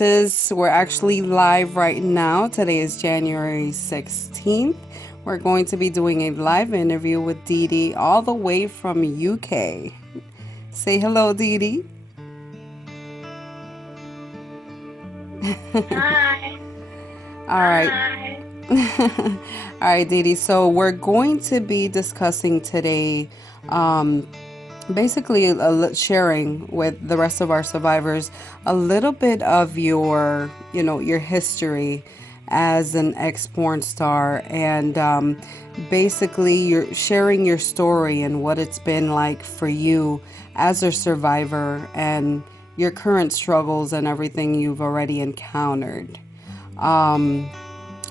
we're actually live right now. Today is January 16th. We're going to be doing a live interview with Dee Dee all the way from UK. Say hello, Dee Dee. Hi. All right. Hi. All right, Dee Dee. So we're going to be discussing today, um, basically sharing with the rest of our survivors a little bit of your history as an ex-porn star, and basically you're sharing your story and what it's been like for you as a survivor and your current struggles and everything you've already encountered. Um,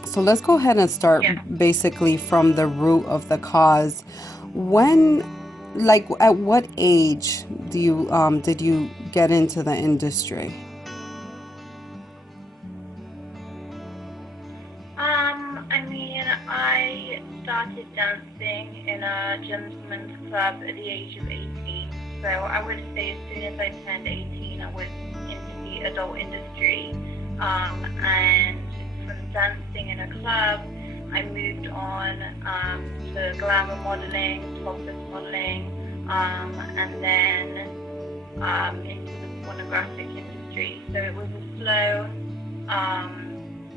so let's go ahead and start Yeah. basically from the root of the cause. When, like, at what age did you get into the industry? I started dancing in a gentleman's club at the age of 18. So I would say as soon as I turned 18, I was into the adult industry. And from dancing in a club, I moved on to glamour modeling, topless modeling, and then into the pornographic industry. So it was a slow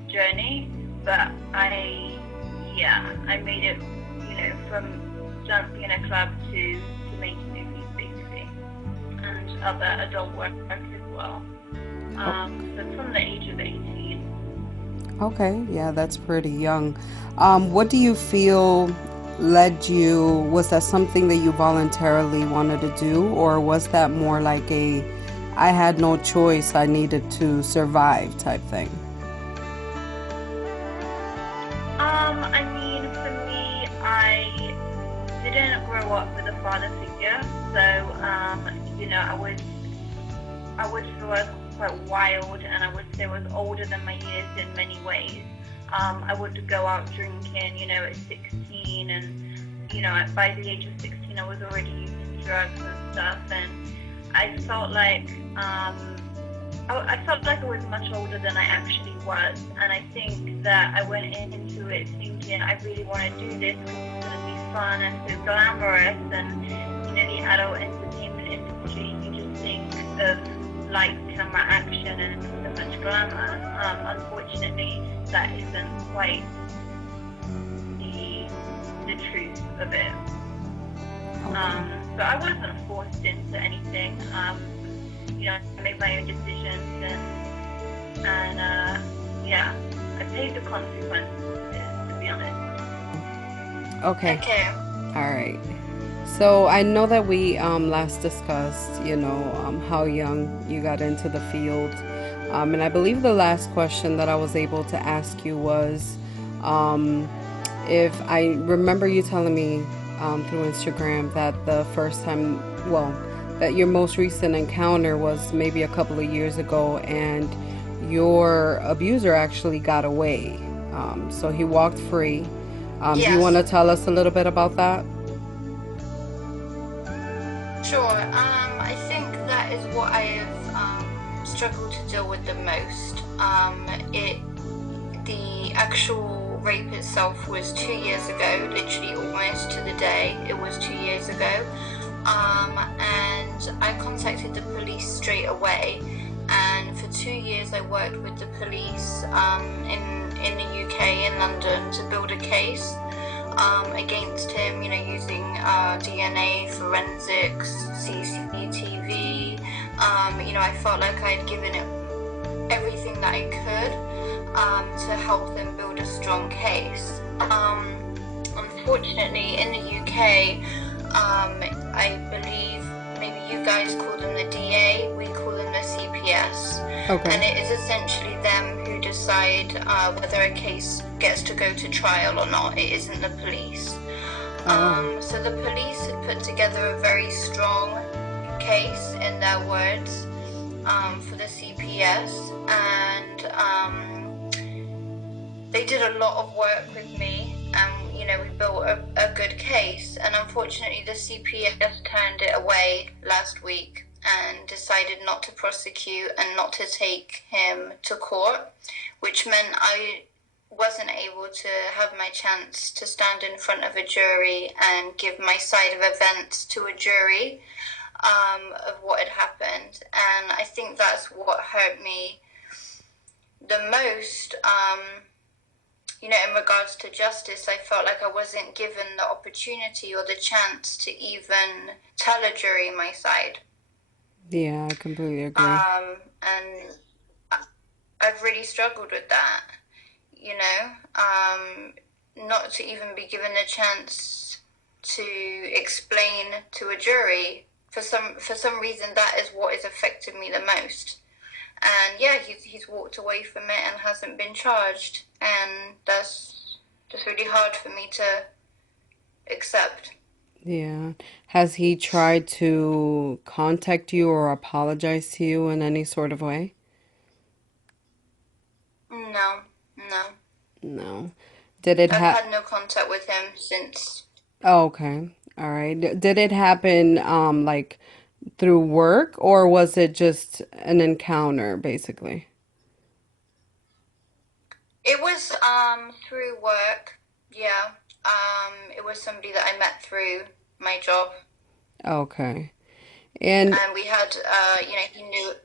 journey, but I made it, from dancing in a club to making movies basically, and other adult work as well. So from the age of 18. Okay, yeah, that's pretty young. What do you feel was that something that you voluntarily wanted to do, or was that more like I had no choice, I needed to survive type thing? For me, I didn't grow up with a father figure, so I would feel I was quite wild, and I would say I was older than my years in many ways. I would go out drinking, at 16, and by the age of 16, I was already using drugs and stuff, and I felt like I felt like I was much older than I actually was, and I think that I went into it thinking I really want to do this because it's going to be fun and so glamorous, and the adult entertainment industry, you just think of lights, camera, action, and so much glamour. Unfortunately, that isn't quite the truth of it. So I wasn't forced into anything. I made my own decisions, and I paid the consequences, to be honest. Okay. Okay. All right. So I know that we last discussed, how young you got into the field. And I believe the last question that I was able to ask you was, if I remember you telling me through Instagram that the first time, well, that your most recent encounter was maybe a couple of years ago, and your abuser actually got away. So he walked free. Do you want to Yes. tell us a little bit about that? Sure. I think that is what I have struggled to deal with the most. The actual rape itself was 2 years ago, literally almost to the day. It was 2 years ago. And I contacted the police straight away. And for 2 years, I worked with the police in the UK, in London, to build a case against him, using DNA, forensics, CCTV. I felt like I had given it everything that I could to help them build a strong case. Unfortunately, in the UK, I believe maybe you guys call them the DA, we call them the CPS. Okay. And it is essentially them who decide whether a case gets to go to trial or not. It isn't the police. So the police had put together a very strong case, in their words, for the CPS, and they did a lot of work with me, and we built a good case. And unfortunately, the CPS turned it away last week. and decided not to prosecute and not to take him to court, which meant I wasn't able to have my chance to stand in front of a jury and give my side of events to a jury, of what had happened. And I think that's what hurt me the most. In regards to justice, I felt like I wasn't given the opportunity or the chance to even tell a jury my side. Yeah, I completely agree. And I've really struggled with that, you know, not to even be given a chance to explain to a jury. For some reason, that is what has affected me the most. And yeah, he's walked away from it and hasn't been charged, and that's just really hard for me to accept. Yeah. Has he tried to contact you or apologize to you in any sort of way? No, no. No. Did it I've ha had no contact with him since. Oh, okay. All right. Did it happen like through work or was it just an encounter basically? It was through work. Yeah. It was somebody that I met through my job, Okay. And and we had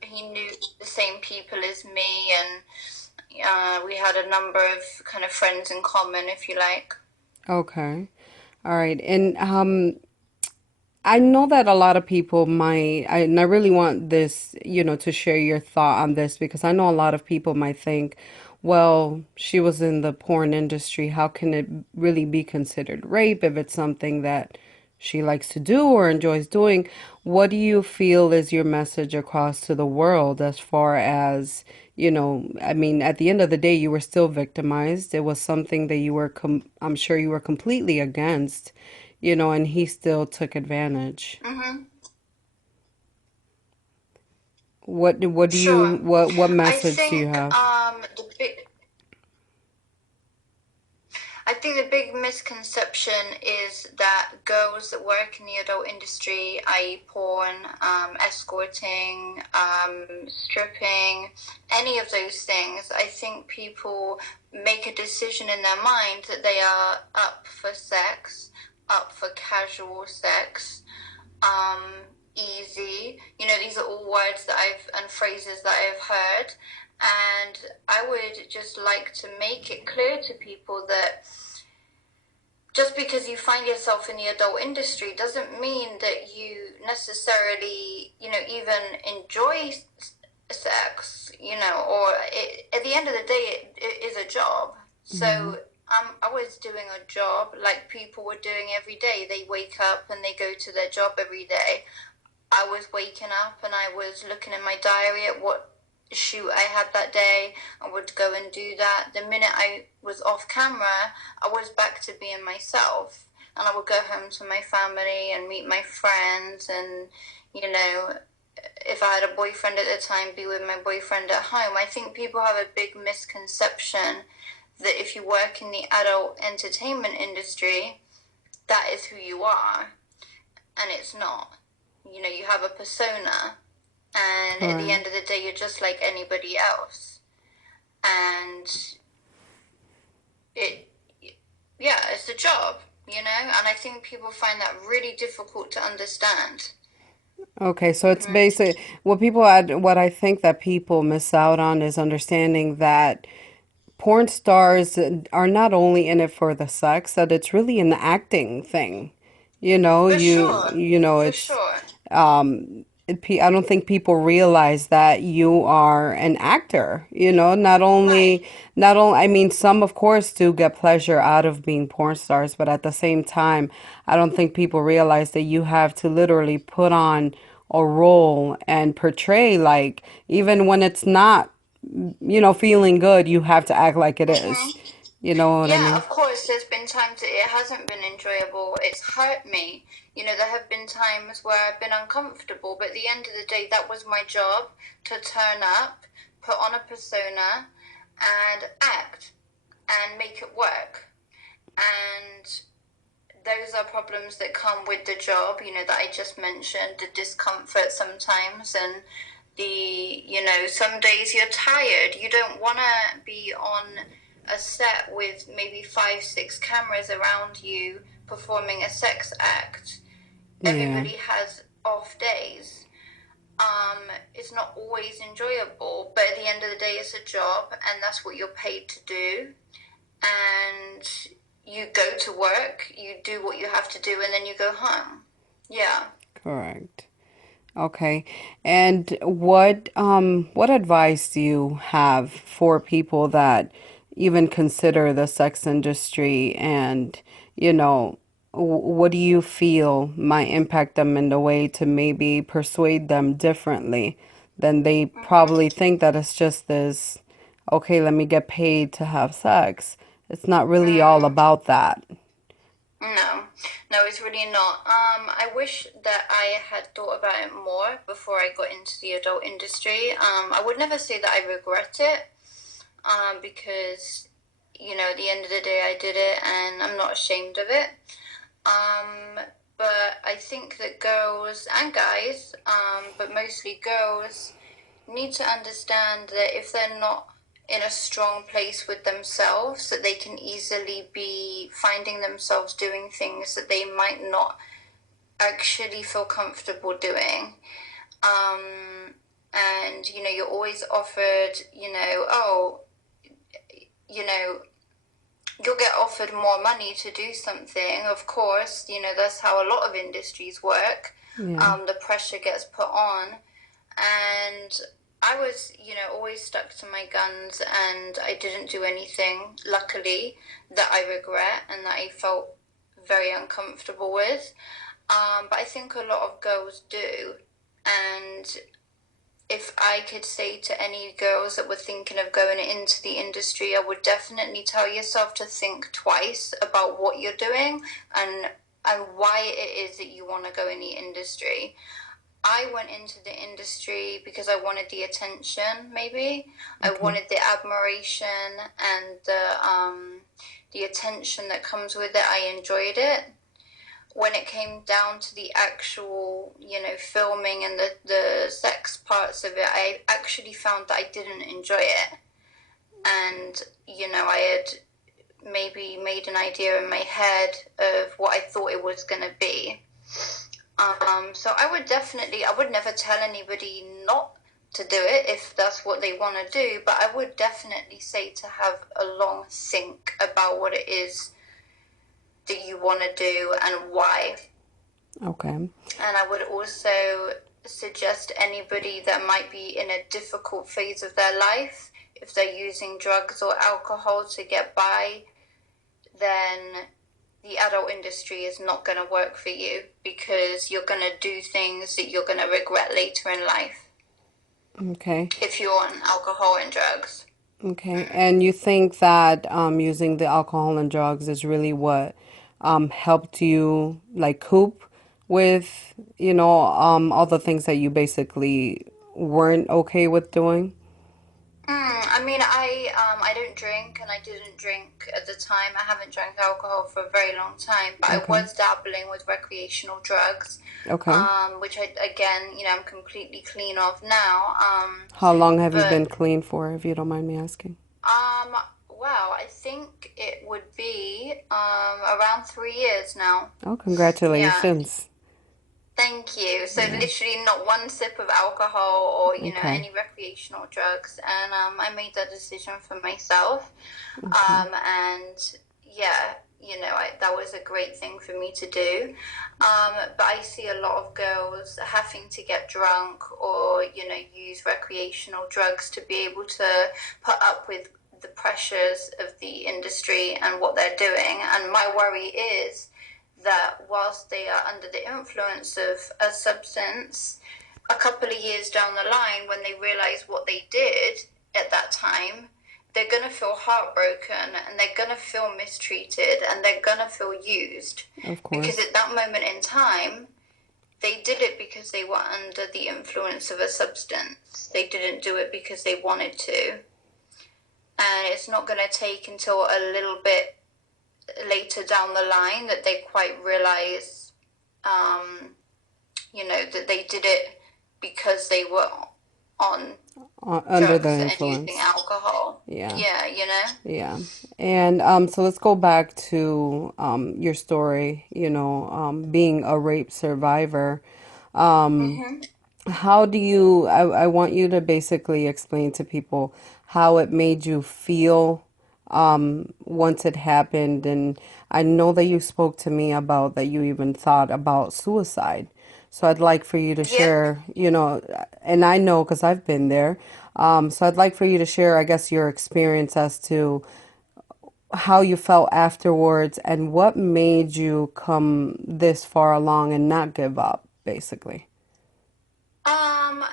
he knew the same people as me, and we had a number of kind of friends in common, if you like. okay. All right. And I know that a lot of people and I really want this, to share your thought on this because I know a lot of people might think, well, she was in the porn industry. How can it really be considered rape if it's something that she likes to do or enjoys doing? What do you feel is your message across to the world as far as, I mean, at the end of the day, you were still victimized. It was something that I'm sure you were completely against, and he still took advantage. Mm-hmm. Sure. What I message do you think have? I think the big misconception is that girls that work in the adult industry, i.e., porn, escorting, stripping, any of those things, I think people make a decision in their mind that they are up for sex, up for casual sex, um, easy. These are all words that and phrases that I've heard. And I would just like to make it clear to people that just because you find yourself in the adult industry doesn't mean that you necessarily, even enjoy sex, or at the end of the day, it is a job. Hmm. So I was doing a job like people were doing every day. They wake up and they go to their job every day. I was waking up and I was looking in my diary at what shoot I had that day. I would go and do that. The minute I was off camera, I was back to being myself. And I would go home to my family and meet my friends, and, you know, if I had a boyfriend at the time, be with my boyfriend at home. I think people have a big misconception that if you work in the adult entertainment industry, that is who you are, and it's not. You have a persona, and at the Correct. end of the day, you're just like anybody else. And it, yeah, it's a job, and I think people find that really difficult to understand. Okay, so it's Mm-hmm. basic. What I think that people miss out on is understanding that porn stars are not only in it for the sex, that it's really an acting thing. You know, For you sure, you know, for it's sure. I don't think people realize that you are an actor, Right. not only, I mean, some of course do get pleasure out of being porn stars, but at the same time, I don't think people realize that you have to literally put on a role and portray like, even when it's not, feeling good, you have to act like it is. Mm-hmm. You know what I Yeah, mean? of course, there's been times that it hasn't been enjoyable. It's hurt me. There have been times where I've been uncomfortable, but at the end of the day, that was my job to turn up, put on a persona, and act and make it work. And those are problems that come with the job, that I just mentioned, the discomfort sometimes, and some days you're tired. You don't want to be on a set with maybe 5, 6 cameras around you performing a sex act. Yeah, Everybody has off days. It's not always enjoyable, but at the end of the day, it's a job, and that's what you're paid to do. And you go to work, you do what you have to do, and then you go home. Yeah. correct. Okay. And what advice do you have for people that even consider the sex industry and, you know, what do you feel might impact them in a way to maybe persuade them differently than they probably Mm-hmm. think that it's just this, okay, let me get paid to have sex. It's not really all Mm, about that. no, no, it's really not. I wish that I had thought about it more before I got into the adult industry. I would never say that I regret it, because, at the end of the day, I did it and I'm not ashamed of it. Um, but I think that girls and guys, but mostly girls, need to understand that if they're not in a strong place with themselves, that they can easily be finding themselves doing things that they might not actually feel comfortable doing. And you're always offered, oh, you know, you'll get offered more money to do something. Of course, that's how a lot of industries work. Yeah. The pressure gets put on, and I was, always stuck to my guns, and I didn't do anything, luckily, that I regret and that I felt very uncomfortable with. But I think a lot of girls do, and if I could say to any girls that were thinking of going into the industry, I would definitely tell yourself to think twice about what you're doing and why it is that you want to go in the industry. I went into the industry because I wanted the attention, maybe. I Okay. wanted the admiration and the attention that comes with it. I enjoyed it. When it came down to the actual, filming and the sex parts of it, I actually found that I didn't enjoy it. And, I had maybe made an idea in my head of what I thought it was going to be. So I would never tell anybody not to do it if that's what they want to do, but I would definitely say to have a long think about what it is that you want to do and why. Okay. And I would also suggest anybody that might be in a difficult phase of their life, if they're using drugs or alcohol to get by, then the adult industry is not going to work for you because you're going to do things that you're going to regret later in life Okay. if you're on alcohol and drugs. Okay. And you think that using the alcohol and drugs is really what helped you like cope with, all the things that you basically weren't okay with doing? I mean, I don't drink, and I didn't drink at the time. I haven't drank alcohol for a very long time, but I Okay. was dabbling with recreational drugs, Okay. which I again, I'm completely clean of now. How long have you been But clean for, if you don't mind me asking? um, wow, I think it would be around 3 years now. Oh, Yeah. congratulations. Thank you. So Yeah. literally not one sip of alcohol or, Okay. any recreational drugs. And I made that decision for myself. Okay. And yeah, that was a great thing for me to do. But I see a lot of girls having to get drunk or, use recreational drugs to be able to put up with the pressures of the industry and what they're doing. And my worry is that whilst they are under the influence of a substance, a couple of years down the line, when they realize what they did at that time, they're going to feel heartbroken and they're going to feel mistreated and they're going to feel used. Of Because course. at that moment in time, they did it because they were under the influence of a substance. They didn't do it because they wanted to. And it's not going to take until a little bit later down the line that they quite realize, um, that they did it because they were on Under the drugs and using influence. alcohol. Yeah. Yeah, Yeah. And so let's go back to your story, being a rape survivor. Um, hmm how do you, I want you to basically explain to people how it made you feel once it happened. And I know that you spoke to me about that you even thought about suicide. So I'd like for you to Yep. share, and I know because I've been there. So I'd like for you to share, I guess, your experience as to how you felt afterwards and what made you come this far along and not give up, basically.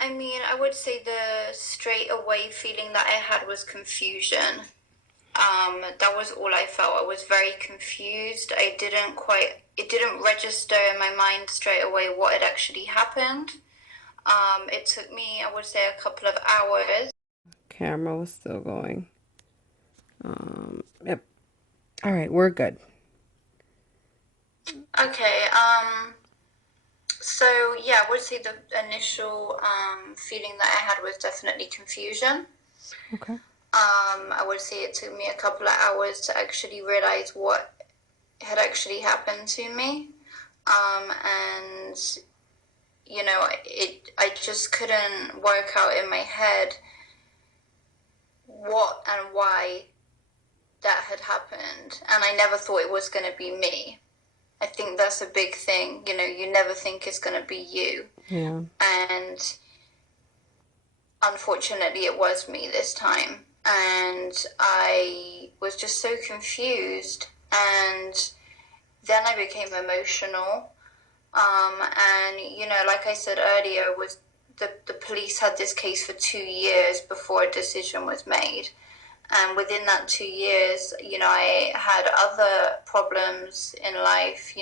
I mean, I would say the straight away feeling that I had was confusion. That was all I felt. I was very confused. It didn't register in my mind straight away what had actually happened. It took me, I would say, a couple of hours. Camera was still going. Yep. All right, we're good. Okay, so yeah, I would say the initial feeling that I had was definitely confusion. Okay. I would say it took me a couple of hours to actually realize what had actually happened to me. And I just couldn't work out in my head what and why that had happened. And I never thought it was going to be me. I think that's a big thing. You never think it's going to be you. Yeah. And unfortunately, it was me this time. And I was just so confused. And then I became emotional. And, like I said earlier, was the police had this case for 2 years before a decision was made. And within that 2 years, I had other problems in life,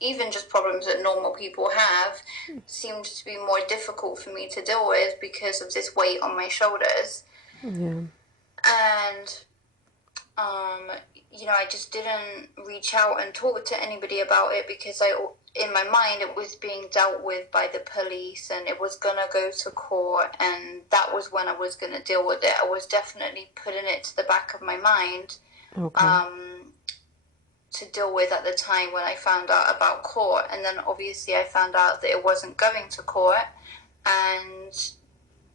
even just problems that normal people have, seemed to be more difficult for me to deal with because of this weight on my shoulders. Yeah. And I just didn't reach out and talk to anybody about it because in my mind, it was being dealt with by the police and it was gonna go to court, and that was when I was gonna deal with it. I was definitely putting it to the back of my mind, Okay. um, to deal with at the time when I found out about court, and then obviously I found out that it wasn't going to court, and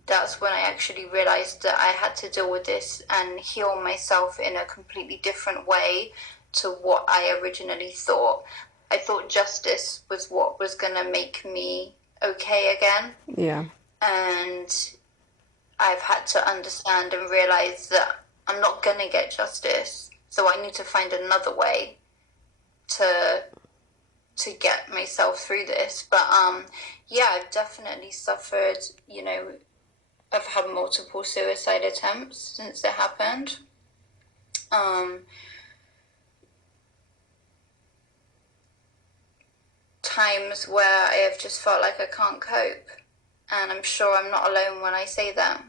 that's when I actually realized that I had to deal with this and heal myself in a completely different way to what I originally thought. I thought justice was what was going to make me okay again. Yeah. And I've had to understand and realize that I'm not going to get justice. So I need to find another way to get myself through this. But yeah, I've definitely suffered, I've had multiple suicide attempts since it happened. Um, Times where I have just felt like I can't cope. And I'm sure I'm not alone when I say that.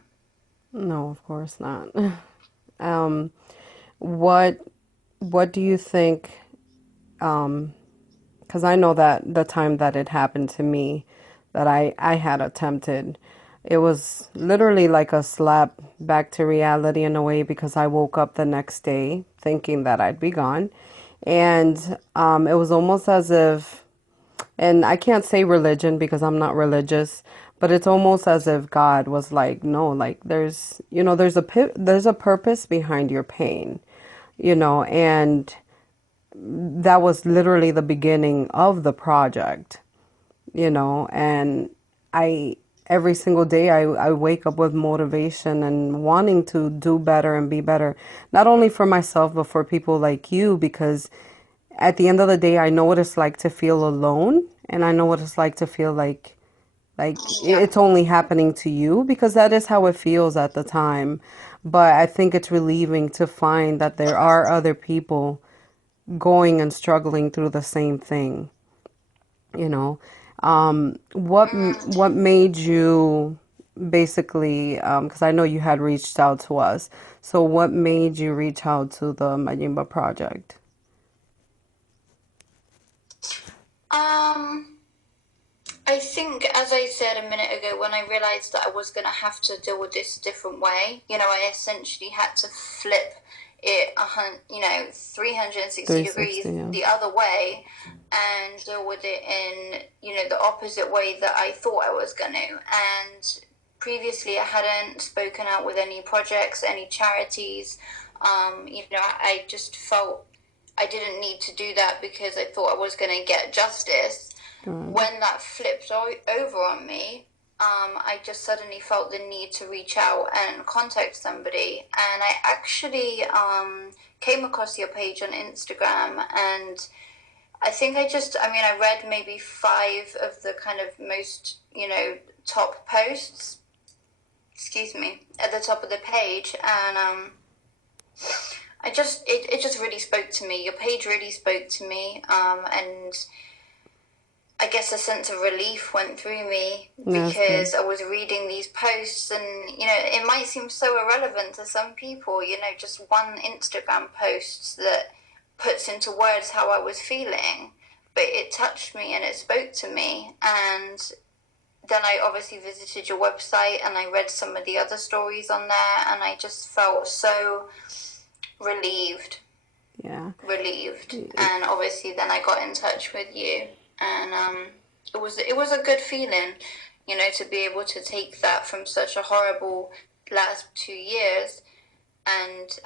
No, of course not. Um, what what do you think? Because I know that the time that it happened to me, that I had attempted, it was literally like a slap back to reality in a way because I woke up the next day thinking that I'd be gone. And it was almost as if, and I can't say religion because I'm not religious, but it's almost as if God was like, no, like there's a purpose behind your pain, and that was literally the beginning of the project, and I every single day I wake up with motivation and wanting to do better and be better, not only for myself but for people like you, because at the end of the day I know what it's like to feel alone, and I know what it's like to feel like Yeah. it's only happening to you, because that is how it feels at the time. But I think it's relieving to find that there are other people going and struggling through the same thing, you know. What made you basically, because I know you had reached out to us, so what made you reach out to the Mayimba project? Um, I think, as I said a minute ago, when I realized that I was going to have to deal with this a different way, I essentially had to flip it, 360 degrees 360, yeah. the other way and deal with it in, the opposite way that I thought I was going to. And previously, I hadn't spoken out with any projects, any charities. I just felt I didn't need to do that because I thought I was going to get justice. Right. When that flipped over on me, I just suddenly felt the need to reach out and contact somebody. And I actually came across your page on Instagram, and I think I read maybe five of the kind of most, top posts, excuse me, at the top of the page. And it just really spoke to me. Your page really spoke to me. And I guess a sense of relief went through me That's good. because I was reading these posts, and it might seem so irrelevant to some people, just one Instagram post that puts into words how I was feeling, but it touched me and it spoke to me. And then I obviously visited your website and I read some of the other stories on there, and I just felt so relieved, Yeah. relieved. And obviously then I got in touch with you, and it was a good feeling, to be able to take that from such a horrible last 2 years and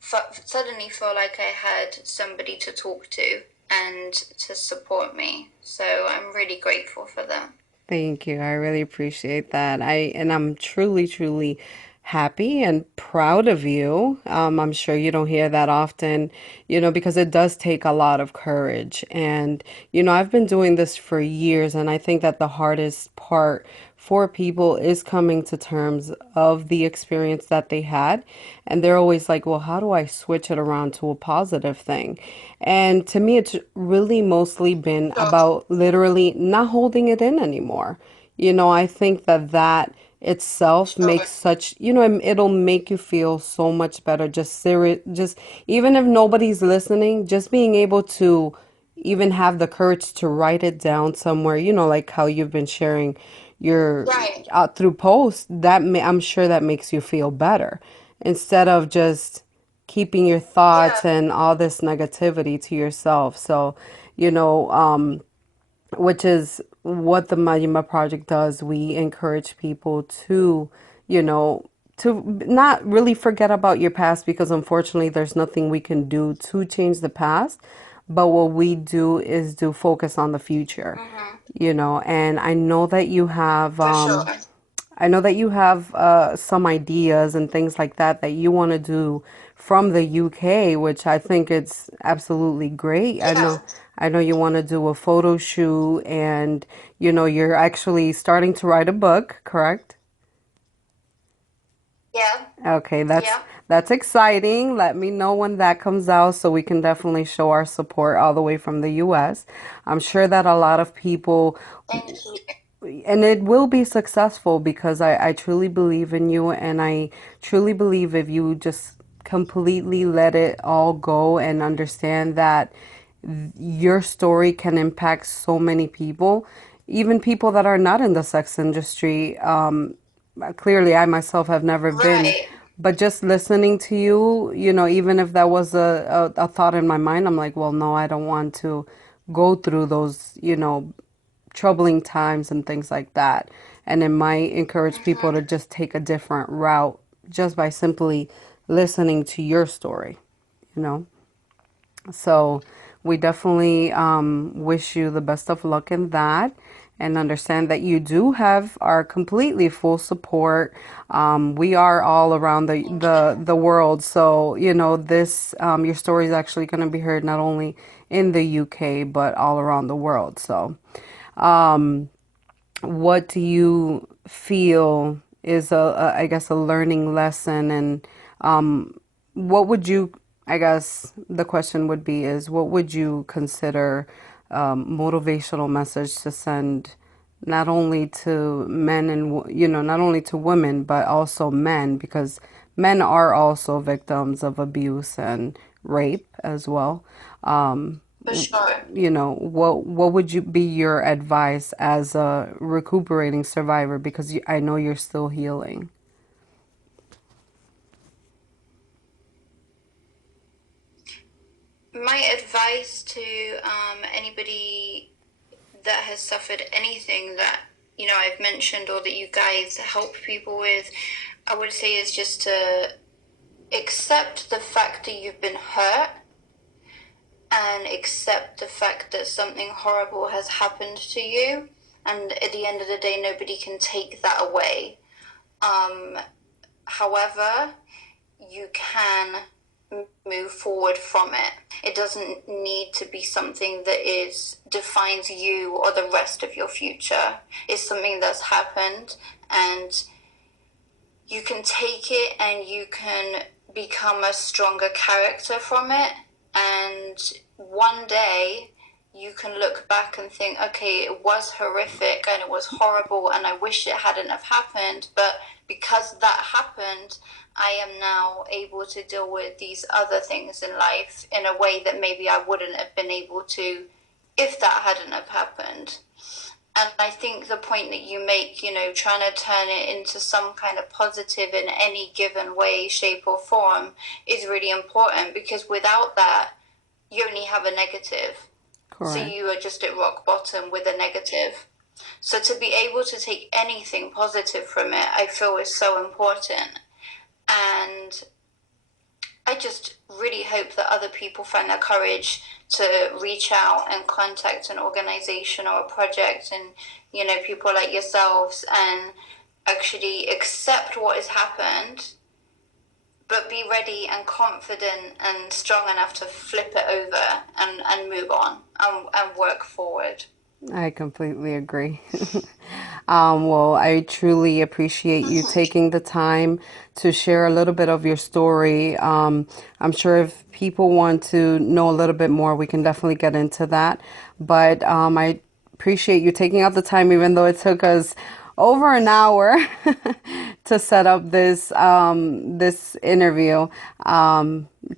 suddenly feel like I had somebody to talk to and to support me. So I'm really grateful for that. Thank you. I really appreciate that. I'm truly, truly happy and proud of you. I'm sure you don't hear that often, because it does take a lot of courage. And, I've been doing this for years, and I think that the hardest part for people is coming to terms of the experience that they had. And they're always like, well, how do I switch it around to a positive thing? And to me, it's really mostly been So, about literally not holding it in anymore. I think that that itself so makes such, it'll make you feel so much better. Just even if nobody's listening, just being able to even have the courage to write it down somewhere, like how you've been sharing your right. through posts, I'm sure that makes you feel better instead of just keeping your Yeah. thoughts and all this negativity to yourself. So, you know, um, which is what the Majima Project does. We encourage people to, you know, to not really forget about your past because unfortunately there's nothing we can do to change the past. But what we do is do focus on the future, Mm-hmm. and For sure. I know that you have some ideas and things like that that you want to do from the UK, which I think it's absolutely great. Yeah. I know you want to do a photo shoot and you're actually starting to write a book, correct? Yeah. Okay, that's Yeah. that's exciting. Let me know when that comes out so we can definitely show our support all the way from the US. I'm sure that a lot of people Thank you. and it will be successful because I truly believe in you and I truly believe if you just completely let it all go and understand that your story can impact so many people, even people that are not in the sex industry. Clearly, I myself have never been, Right. but just listening to you, even if that was a thought in my mind, I'm like, well, no, I don't want to go through those, troubling times and things like that. And it might encourage people Mm-hmm. to just take a different route just by simply listening to your story, you know? So we definitely wish you the best of luck in that and understand that you do have our completely full support. We are all around the, Thank the, you. the world. So, this, your story is actually going to be heard not only in the UK, but all around the world. So, what do you feel is I guess a learning lesson and what would you, I guess the question would be is what would you consider motivational message to send not only to men and not only to women but also men because men are also victims of abuse and rape as well. For sure. What would you be your advice as a recuperating survivor? Because I know you're still healing. My advice to anybody that has suffered anything that I've mentioned or that you guys help people with, I would say is just to accept the fact that you've been hurt and accept the fact that something horrible has happened to you. And at the end of the day, nobody can take that away. Um, However, you can move forward from it. It doesn't need to be something that defines you or the rest of your future. It's something that's happened, and you can take it and you can become a stronger character from it. And one day you can look back and think, okay, it was horrific and it was horrible and I wish it hadn't have happened, but because that happened, I am now able to deal with these other things in life in a way that maybe I wouldn't have been able to if that hadn't have happened. And I think the point that you make, trying to turn it into some kind of positive in any given way, shape, or form is really important, because without that, you only have a negative. So Correct. you are just at rock bottom with a negative. So to be able to take anything positive from it, I feel is so important. And I just really hope that other people find the courage to reach out and contact an organization or a project, and people like yourselves, and actually accept what has happened, but be ready and confident and strong enough to flip it over and move on and work forward. I completely agree. Well, I truly appreciate you taking the time to share a little bit of your story. I'm sure if people want to know a little bit more, we can definitely get into that. But I appreciate you taking out the time, even though it took us over an hour to set up this interview.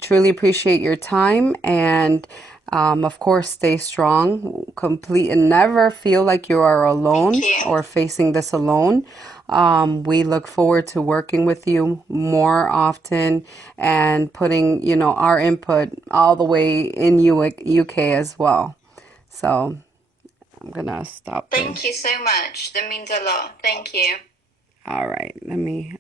Truly appreciate your time, and of course, stay strong, complete, and never feel like you are Thank alone you. or facing this alone. We look forward to working with you more often and putting, our input all the way in UK as well. So I'm gonna stop Thank this. you so much. That means a lot. Thank you. All right, let me